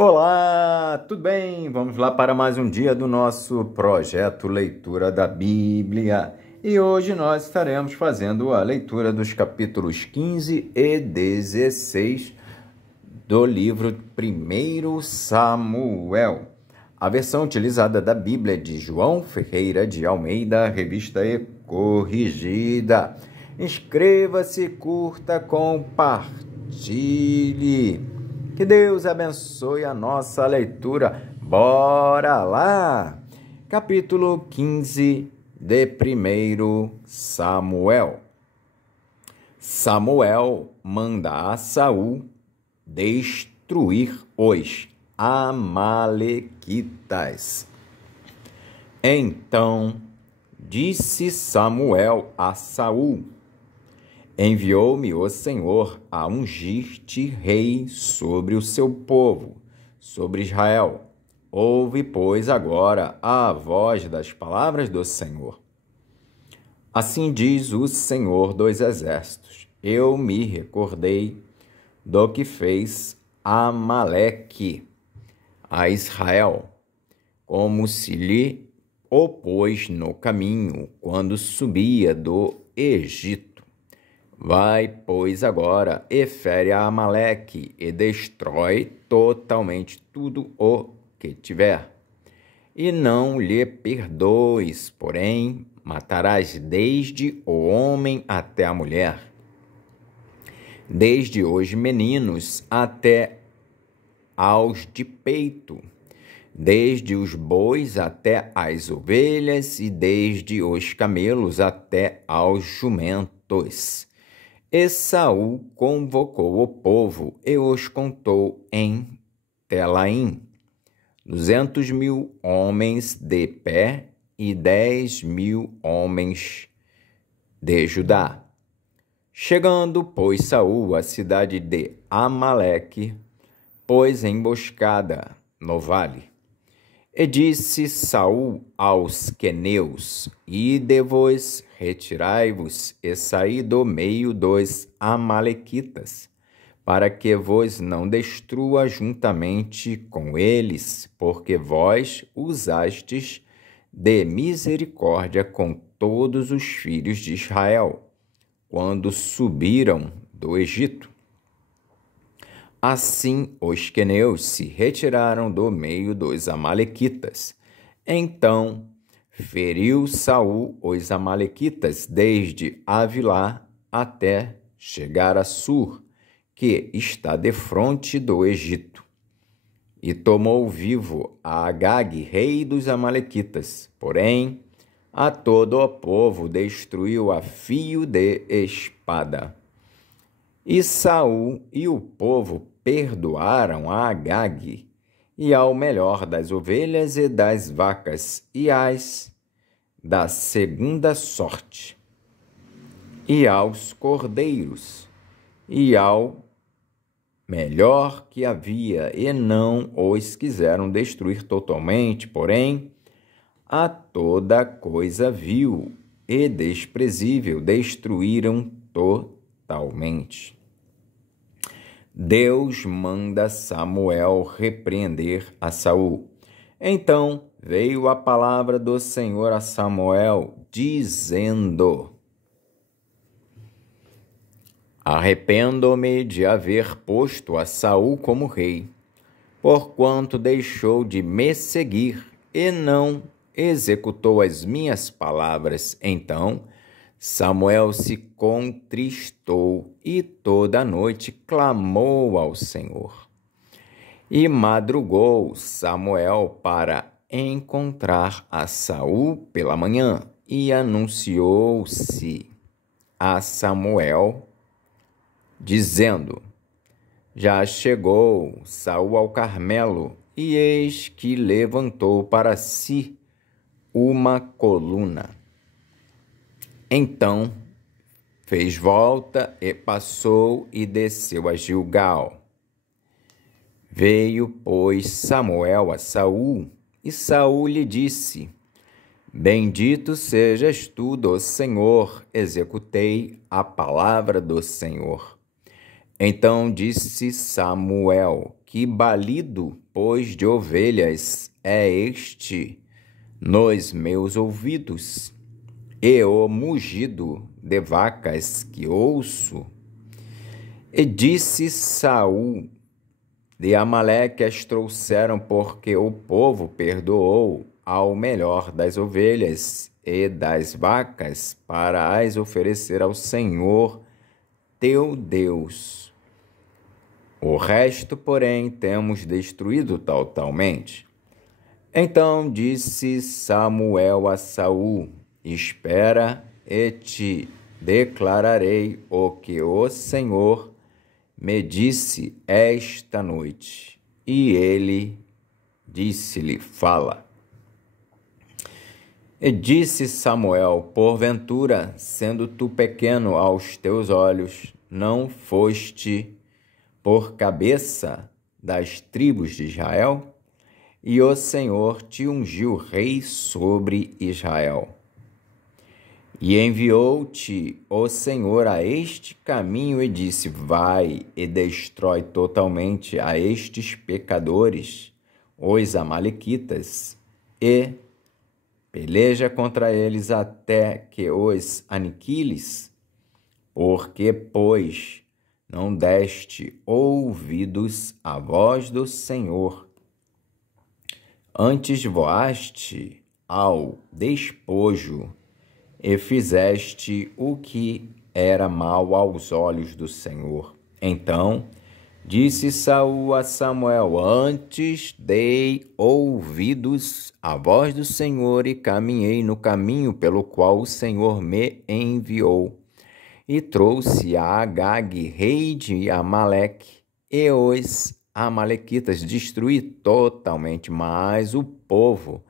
Olá, tudo bem? Vamos lá para mais um dia do nosso projeto Leitura da Bíblia. E hoje nós estaremos fazendo a leitura dos capítulos 15 e 16 do livro 1 Samuel. A versão utilizada da Bíblia é de João Ferreira de Almeida, revista e corrigida. Inscreva-se, curta, compartilhe. Que Deus abençoe a nossa leitura. Bora lá! Capítulo 15 de 1 Samuel. Samuel manda a Saul destruir os amalequitas. Então disse Samuel a Saul: enviou-me o Senhor a ungir-te rei sobre o seu povo, sobre Israel. Ouve, pois, agora a voz das palavras do Senhor. Assim diz o Senhor dos Exércitos: eu me recordei do que fez Amaleque a Israel, como se lhe opôs no caminho, quando subia do Egito. Vai, pois, agora e fere a Amaleque e destrói totalmente tudo o que tiver. E não lhe perdoes, porém, matarás desde o homem até a mulher, desde os meninos até aos de peito, desde os bois até as ovelhas e desde os camelos até aos jumentos. E Saul convocou o povo e os contou em Telaim, 200.000 homens de pé e 10.000 homens de Judá. Chegando, pois, Saul à cidade de Amaleque, pôs emboscada no vale. E disse Saul aos queneus: ide-vos, retirai-vos e saí do meio dos amalequitas, para que vos não destrua juntamente com eles, porque vós usastes de misericórdia com todos os filhos de Israel, quando subiram do Egito. Assim os queneus se retiraram do meio dos amalequitas. Então feriu Saul os amalequitas desde Avilá até chegar a Sur, que está defronte do Egito. E tomou vivo a Agag, rei dos amalequitas. Porém, a todo o povo destruiu a fio de espada. E Saul e o povo perdoaram a Agag, e ao melhor das ovelhas e das vacas, e as da segunda sorte, e aos cordeiros, e ao melhor que havia, e não os quiseram destruir totalmente, porém, a toda coisa vil e desprezível destruíram totalmente. Deus manda Samuel repreender a Saul. Então veio a palavra do Senhor a Samuel, dizendo: arrependo-me de haver posto a Saul como rei, porquanto deixou de me seguir e não executou as minhas palavras. Então Samuel se contristou e toda a noite clamou ao Senhor. E madrugou Samuel para encontrar a Saul pela manhã, e anunciou-se a Samuel, dizendo: já chegou Saul ao Carmelo, e eis que levantou para si uma coluna. Então fez volta e passou e desceu a Gilgal. Veio, pois, Samuel a Saul, e Saul lhe disse: bendito sejas tu do Senhor, executei a palavra do Senhor. Então disse Samuel: que balido, pois, de ovelhas é este nos meus ouvidos, e o mugido de vacas que ouço? E disse Saul: de Amaleque as trouxeram, porque o povo perdoou ao melhor das ovelhas e das vacas para as oferecer ao Senhor teu Deus. O resto, porém, temos destruído totalmente. Então disse Samuel a Saul: espera, e te declararei o que o Senhor me disse esta noite. E ele disse-lhe: fala. E disse Samuel: porventura, sendo tu pequeno aos teus olhos, não foste por cabeça das tribos de Israel? E o Senhor te ungiu rei sobre Israel. E enviou-te o Senhor a este caminho e disse: vai e destrói totalmente a estes pecadores, os amalequitas, e peleja contra eles até que os aniquiles. Porque, pois, não deste ouvidos à voz do Senhor, antes voaste ao despojo e fizeste o que era mal aos olhos do Senhor. Então disse Saul a Samuel: antes dei ouvidos à voz do Senhor e caminhei no caminho pelo qual o Senhor me enviou. E trouxe a Agag, rei de Amaleque, e os amalequitas destruí totalmente, mas o povo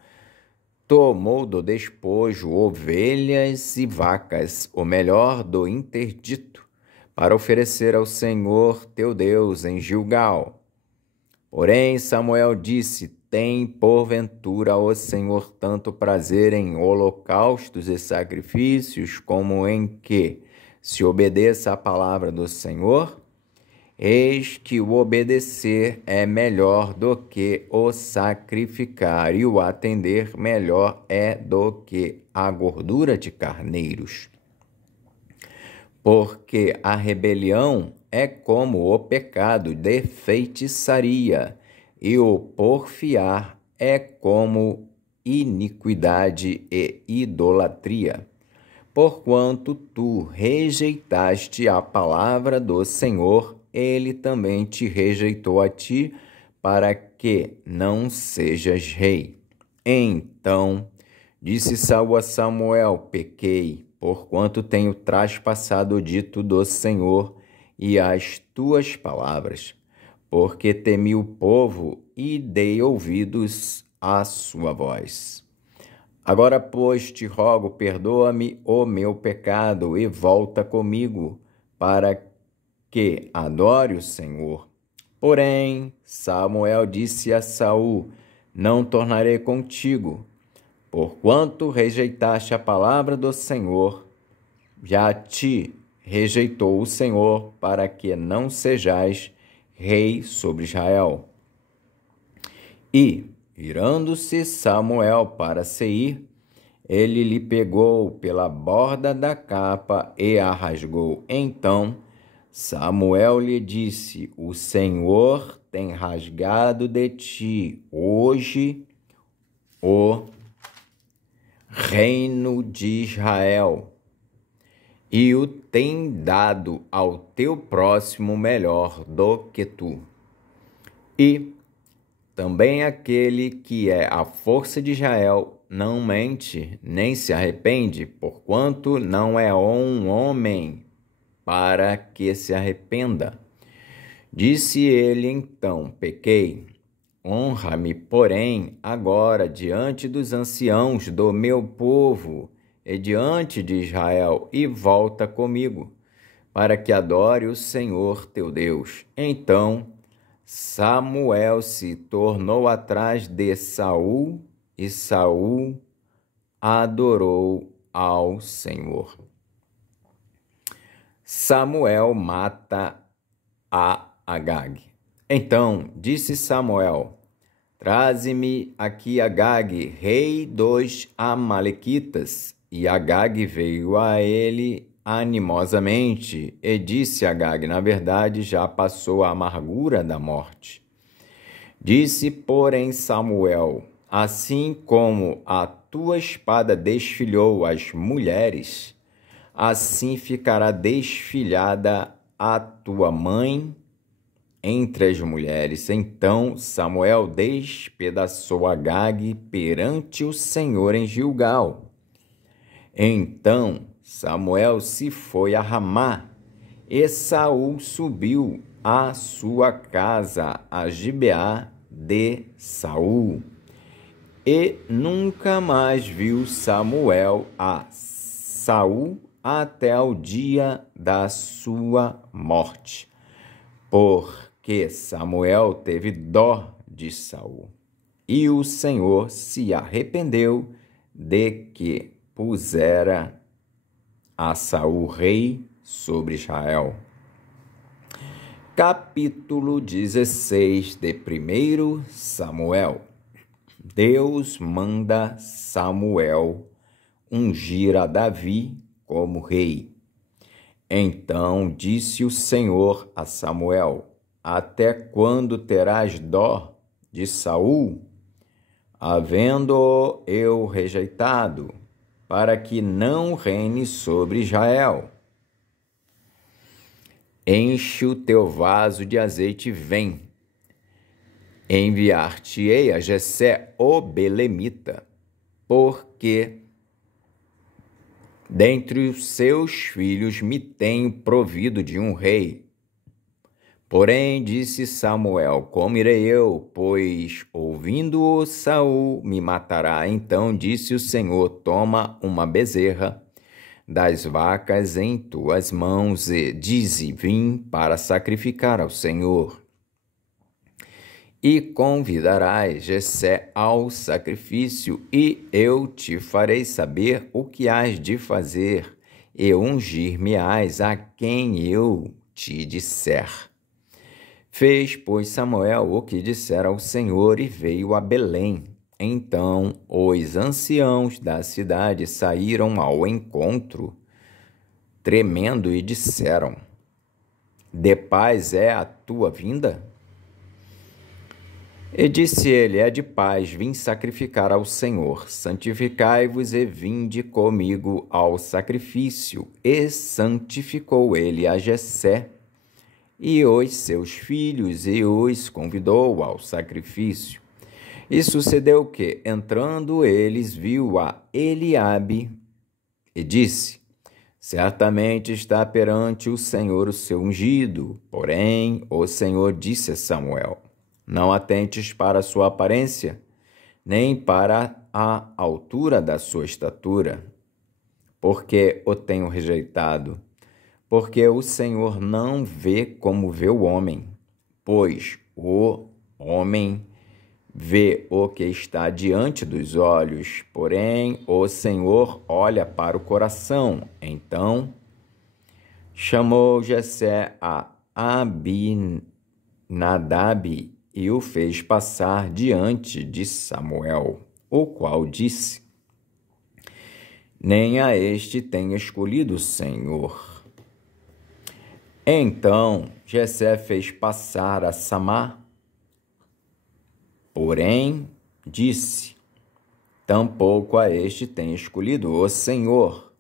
tomou do despojo ovelhas e vacas, o melhor do interdito, para oferecer ao Senhor teu Deus em Gilgal. Porém Samuel disse: tem porventura o Senhor tanto prazer em holocaustos e sacrifícios, como em que se obedeça à palavra do Senhor? Eis que o obedecer é melhor do que o sacrificar, e o atender melhor é do que a gordura de carneiros. Porque a rebelião é como o pecado de feitiçaria, e o porfiar é como iniquidade e idolatria. Porquanto tu rejeitaste a palavra do Senhor, ele também te rejeitou a ti, para que não sejas rei. Então disse Saul a Samuel: pequei, porquanto tenho traspassado o dito do Senhor e as tuas palavras, porque temi o povo e dei ouvidos à sua voz. Agora, pois, te rogo, perdoa-me o meu pecado e volta comigo, para que adore o Senhor. Porém, Samuel disse a Saul: não tornarei contigo, porquanto rejeitaste a palavra do Senhor. Já te rejeitou o Senhor, para que não sejais rei sobre Israel. E, virando-se Samuel para Seir, ele lhe pegou pela borda da capa e a rasgou. Então Samuel lhe disse: o Senhor tem rasgado de ti hoje o reino de Israel, e o tem dado ao teu próximo melhor do que tu. E também aquele que é a força de Israel não mente, nem se arrepende, porquanto não é um homem para que se arrependa. Disse ele então: pequei. Honra-me, porém, agora diante dos anciãos do meu povo e diante de Israel, e volta comigo, para que adore o Senhor teu Deus. Então Samuel se tornou atrás de Saul, e Saul adorou ao Senhor. Samuel mata a Agag. Então disse Samuel: Traze-me aqui Agag, rei dos Amalequitas. E Agag veio a ele animosamente, e disse a Agag: Na verdade, já passou a amargura da morte. Disse, porém, Samuel: Assim como a tua espada desfilhou as mulheres, assim ficará desfilhada a tua mãe entre as mulheres. Então Samuel despedaçou Agag perante o Senhor em Gilgal. Então Samuel se foi a Ramá, e Saul subiu à sua casa, a Gibeá de Saul. E nunca mais viu Samuel a Saul até o dia da sua morte, porque Samuel teve dó de Saul, e o Senhor se arrependeu de que pusera a Saul rei sobre Israel. Capítulo 16 de 1 Samuel. Deus manda Samuel ungir a Davi como rei. Então disse o Senhor a Samuel: Até quando terás dó de Saul, havendo-o eu rejeitado, para que não reine sobre Israel? Enche o teu vaso de azeite e vem. Enviar-te-ei a Jessé o belemita, porque dentre os seus filhos me tenho provido de um rei. Porém, disse Samuel: Como irei eu? Pois, ouvindo-o, Saul me matará. Então disse o Senhor: Toma uma bezerra das vacas em tuas mãos e dize: Vim para sacrificar ao Senhor. E convidarás Jessé ao sacrifício, e eu te farei saber o que hás de fazer, e ungir-me-ás a quem eu te disser. Fez, pois, Samuel o que dissera ao Senhor, e veio a Belém. Então os anciãos da cidade saíram ao encontro, tremendo, e disseram: De paz é a tua vinda? E disse ele: É de paz, vim sacrificar ao Senhor. Santificai-vos e vinde comigo ao sacrifício. E santificou ele a Jessé e os seus filhos, e os convidou ao sacrifício. E sucedeu que, entrando eles, viu a Eliabe e disse: Certamente está perante o Senhor o seu ungido. Porém, o Senhor disse a Samuel: Não atentes para a sua aparência, nem para a altura da sua estatura, porque o tenho rejeitado. Porque o Senhor não vê como vê o homem, pois o homem vê o que está diante dos olhos, porém o Senhor olha para o coração. Então chamou Jessé a Abinadab e o fez passar diante de Samuel, o qual disse: Nem a este tem escolhido o Senhor. Então Jessé fez passar a Samá, porém disse: Tampouco a este tem escolhido o Senhor.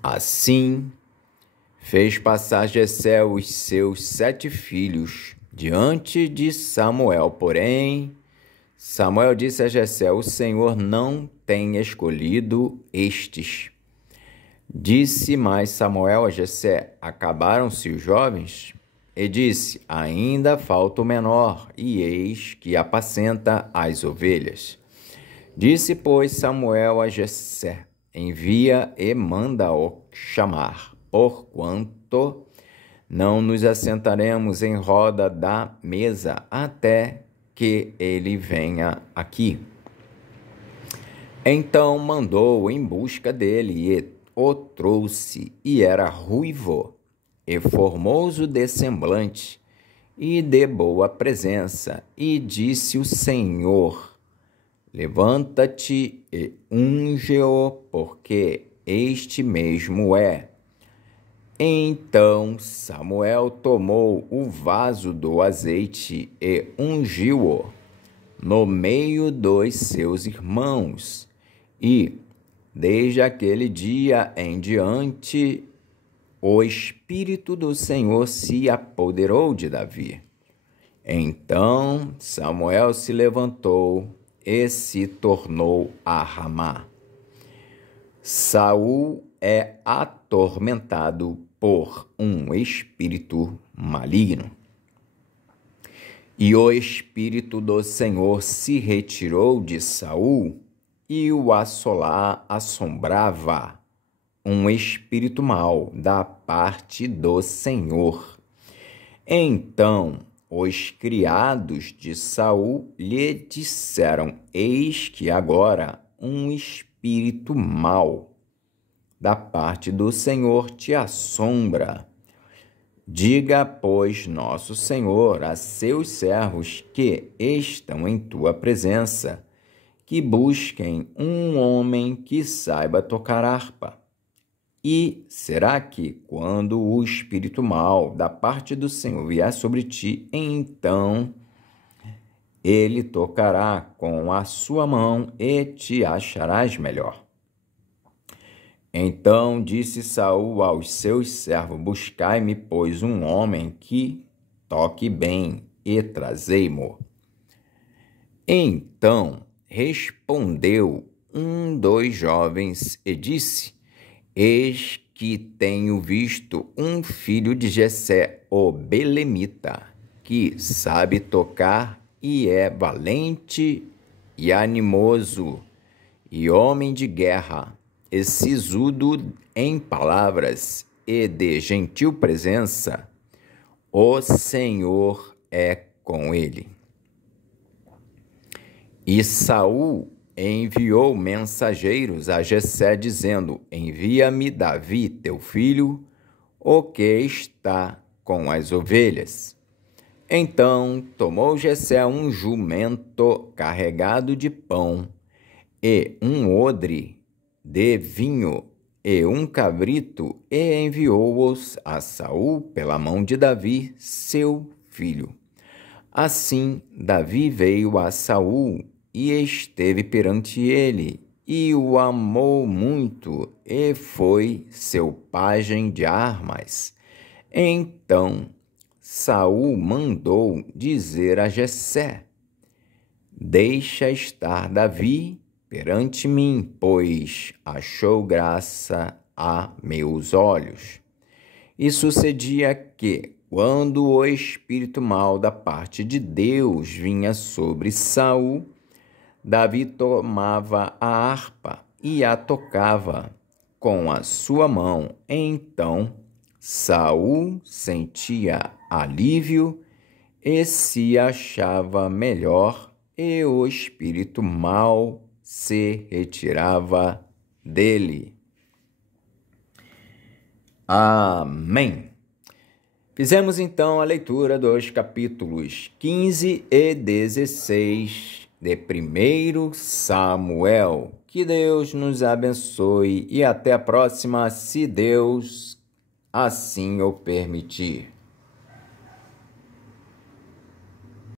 Assim fez passar Jessé os seus 7 filhos diante de Samuel. Porém, Samuel disse a Jessé: O Senhor não tem escolhido estes. Disse mais Samuel a Jessé: Acabaram-se os jovens? E disse: Ainda falta o menor, e eis que apacenta as ovelhas. Disse, pois, Samuel a Jessé: Envia e manda-o chamar, porquanto não nos assentaremos em roda da mesa até que ele venha aqui. Então mandou em busca dele e o trouxe, e era ruivo e formoso de semblante, e de boa presença. E disse o Senhor: levanta-te e unge-o, porque este mesmo é. Então Samuel tomou o vaso do azeite e ungiu-o no meio dos seus irmãos. E, desde aquele dia em diante, o Espírito do Senhor se apoderou de Davi. Então Samuel se levantou e se tornou a Ramá. Saul é atormentado por um espírito maligno. E o Espírito do Senhor se retirou de Saul, e o assombrava um espírito mau da parte do Senhor. Então os criados de Saul lhe disseram: eis que agora um espírito mau da parte do Senhor te assombra. Diga, pois, nosso Senhor a seus servos que estão em tua presença, que busquem um homem que saiba tocar harpa. E será que, quando o espírito mau da parte do Senhor vier sobre ti, então ele tocará com a sua mão e te acharás melhor. Então disse Saul aos seus servos: buscai-me, pois, um homem que toque bem, e trazei-mo. Então respondeu um dos jovens e disse: eis que tenho visto um filho de Jessé, o belemita, que sabe tocar e é valente e animoso, e homem de guerra, e sisudo em palavras e de gentil presença. O Senhor é com ele. E Saul enviou mensageiros a Jessé, dizendo: envia-me Davi, teu filho, o que está com as ovelhas. Então tomou Jessé um jumento carregado de pão, e um odre de vinho, e um cabrito, e enviou-os a Saul pela mão de Davi, seu filho. Assim Davi veio a Saul e esteve perante ele, e o amou muito, e foi seu pajem de armas. Então Saul mandou dizer a Jessé: deixa estar Davi perante mim, pois achou graça a meus olhos. E sucedia que, quando o espírito mau da parte de Deus vinha sobre Saul, Davi tomava a harpa e a tocava com a sua mão. Então Saul sentia alívio e se achava melhor, e o espírito mau se retirava dele. Amém. Fizemos então a leitura dos capítulos 15 e 16 de 1 Samuel. Que Deus nos abençoe e até a próxima, se Deus assim o permitir.